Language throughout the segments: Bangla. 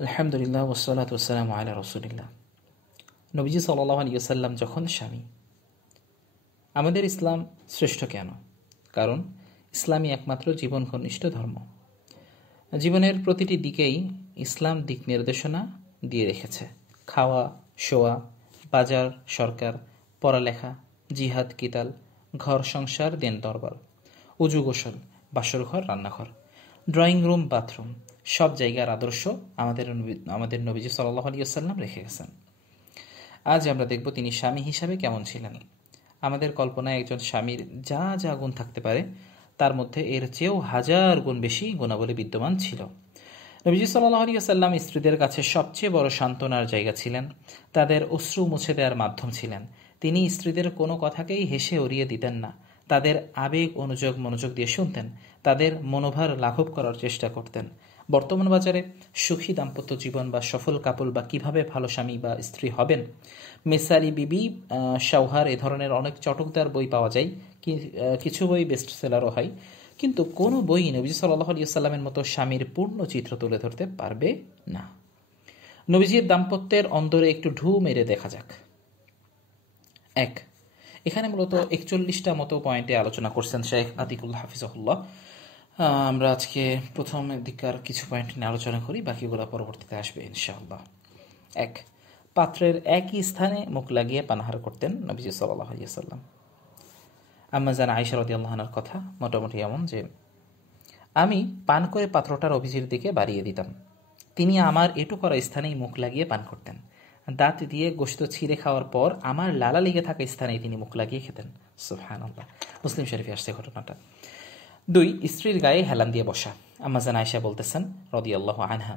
আলহামদুলিল্লাহ ওয়াসসালাতু ওয়াসসালামু আলা রাসূলিল্লাহ। নবীজি সাল্লাল্লাহু আলাইহি ওয়াসাল্লাম যখন স্বামী, আমাদের ইসলাম শ্রেষ্ঠ কেন? কারণ ইসলামই একমাত্র জীবন ঘনিষ্ঠ ধর্ম। জীবনের প্রতিটি দিকেই ইসলাম দিক নির্দেশনা দিয়ে রেখেছে। খাওয়া, শোয়া, বাজার, সরকার, পড়ালেখা, জিহাদ, কিতাল, ঘর সংসার, দেন দরবার, উজু, গোসল, বাসরঘর, রান্নাঘর, ড্রয়িং রুম, বাথরুম, সব জায়গার আদর্শ আমাদের নবীজি সাল্লাল্লাহু আলাইহি ওয়াসাল্লাম রেখে গেছেন। আজ আমরা দেখব তিনি স্বামী হিসাবে কেমন ছিলেন। আমাদের কল্পনায় একজন স্বামীর যা যা গুণ থাকতে পারে, তার মধ্যে এর চেয়েও হাজার গুণ বেশি গুণাবলী বিদ্যমান ছিল। নবীজি সাল্লাল্লাহু আলাইহি ওয়াসাল্লাম স্ত্রীদের কাছে সবচেয়ে বড় সান্ত্বনার জায়গা ছিলেন, তাদের অশ্রু মুছে দেওয়ার মাধ্যম ছিলেন। তিনি স্ত্রীদের কোনো কথাকেই হেসে উড়িয়ে দিতেন না, তাদের আবেগ মনোযোগ দিয়ে শুনতেন, তাদের মনোভার লাঘব করার চেষ্টা করতেন। বর্তমান বাজারে সুখী দাম্পত্য জীবন বা সফল কাপল বা কিভাবে ভালো স্বামী বা স্ত্রী হবেন, মেসারি বিবি, শাওহার, এ ধরনের অনেক চটকদার বই পাওয়া যায়, কিছু বই বেস্ট সেলারও হয়, কিন্তু কোনো বই নবীজি সাল্লাল্লাহু আলাইহি ওয়াসাল্লামের মতো স্বামীর পূর্ণ চিত্র তুলে ধরতে পারবে না। নবীজির দাম্পত্যের অন্দরে একটু ঢু মেরে দেখা যাক। এক, এখানে মূলত 41টা মতো পয়েন্টে আলোচনা করছেন শেখ আতিকুল্লাহ হাফিজাহুল্লাহ। আমরা আজকে প্রথম দিককার কিছু পয়েন্ট নিয়ে আলোচনা করি, বাকিগুলো পরবর্তীতে আসবে ইনশাআল্লাহ। এক, পাত্রের একই স্থানে মুখ লাগিয়ে পানাহার করতেন নবীজি সাল্লাল্লাহু আলাইহি ওয়াসাল্লাম। আম্মা জান আয়েশা রাদিয়াল্লাহু আনহার কথা মোটামুটি এমন যে, আমি পান করে পাত্রটার অভিজির দিকে বাড়িয়ে দিতাম, তিনি আমার এঁটো করা স্থানেই মুখ লাগিয়ে পান করতেন। দাঁত দিয়ে গোশত ছিঁড়ে খাওয়ার পর আমার লালা লেগে থাকা স্থানেই তিনি মুখ লাগিয়ে খেতেন। সুবহানাল্লাহ। মুসলিম শরীফে আসছে ঘটনাটা। দুই, স্ত্রীর গায়ে হেলান দিয়ে বসা। আম্মা জান আয়েশা বলতেছেন রাদিয়াল্লাহু আনহা,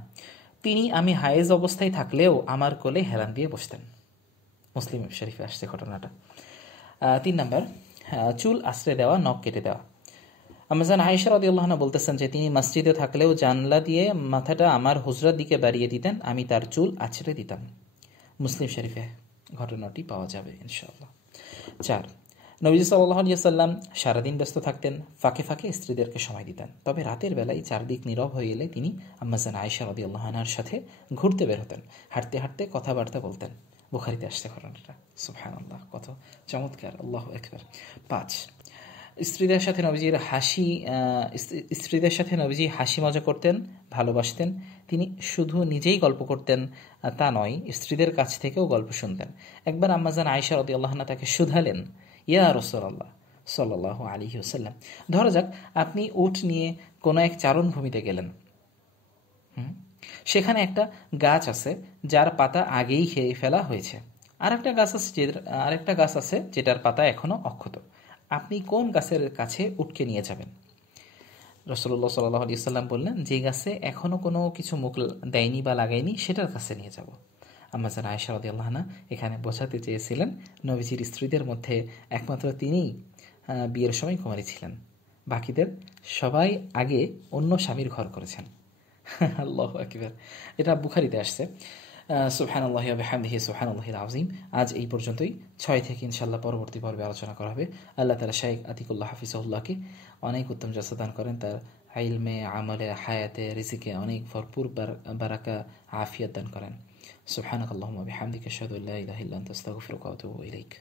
তিনি আমি হায়েজ অবস্থায় থাকলেও আমার কোলে হেলান দিয়ে বসতেন। মুসলিম শরীফে আসছে ঘটনাটা। 3 নাম্বার, চুল আশ্রয় দেওয়া, নখ কেটে দেওয়া। আম্মা জান আয়েশা রাদিয়াল্লাহু আনহা বলতেছেন যে, তিনি মসজিদে থাকলেও জানলা দিয়ে মাথাটা আমার হুজরার দিকে বাড়িয়ে দিতেন, আমি তার চুল আছড়ে দিতাম। মুসলিম শরীফে ঘটনাটি পাওয়া যাবে ইনশাআল্লাহ। 4, নবীজি সাল্লাল্লাহু আলাইহি ওয়াসাল্লাম সারাদিন ব্যস্ত থাকতেন, ফাঁকে ফাঁকে স্ত্রীদেরকে সময় দিতেন। তবে রাতের বেলায় চারদিক নীরব হয়ে এলে তিনি আম্মা জান আয়েশা রাদিয়াল্লাহু আনহার সাথে ঘুরতে বের হতেন, হাঁটতে হাঁটতে কথাবার্তা বলতেন। বুখারীতে আসছে ঘটনাটা। সুবহানাল্লাহ, কত চমৎকার, আল্লাহু আকবার। 5, স্ত্রীদের সাথে নবীজি হাসি মজা করতেন, ভালোবাসতেন। তিনি শুধু নিজেই গল্প করতেন তা নয়, স্ত্রীদের কাছ থেকেও গল্প শুনতেন। একবার আম্মা জান আয়েশা রাদিয়াল্লাহু আনহা তাকে শুধালেন, ইয়া রাসূলুল্লাহ সাল্লাল্লাহু আলাইহি ওয়াসাল্লাম, ধরা যাক আপনি উট নিয়ে কোনো এক চারণভূমিতে গেলেন, সেখানে একটা গাছ আছে যার পাতা আগেই খেয়ে ফেলা হয়েছে, আরেকটা গাছ আছে যেটার পাতা এখনো অক্ষত। আপনি কোন গাছের কাছে উটকে নিয়ে যাবেন? রাসূলুল্লাহ সাল্লাল্লাহু আলাইহি ওয়াসাল্লাম বললেন, যে গাছে এখনো কোনো কিছু মুখ দেয়নি বা লাগায়নি সেটার কাছে নিয়ে যাব। আম্মা জান আয়েশা রাদিয়াল্লাহু আনহা এখানে বোঝাতে চেয়েছিলেন, নবীজির স্ত্রীদের মধ্যে একমাত্র তিনিই বিয়ের সময় কুমারী ছিলেন, বাকিদের সবাই আগে অন্য স্বামীর ঘর করেছেন। আল্লাহু আকবার। এটা বুখারীতে আসছে। সুবহানাল্লাহি ওয়া বিহামদিহি সুবহানাল্লাহিল আযীম। আজ এই পর্যন্তই। 6 থেকে ইনশাআল্লাহ পরবর্তী পর্বে আলোচনা করা হবে। আল্লাহ তাআলা শেখ আতিকুল্লাহ হাফিজাহুল্লাহকে অনেক উত্তম জাযা দান করেন, তার ইলমে, আমলে, হায়াতে, রিজিকে অনেক ভরপুর বারাকা, আফিয়াত দান করেন। সুবহানাকাল্লাহুম্মা বিহামদিকা আশহাদু আল্লা ইলাহা ইল্লা আনতা আস্তাগফিরুকা ওয়া আতুবু ইলাইক।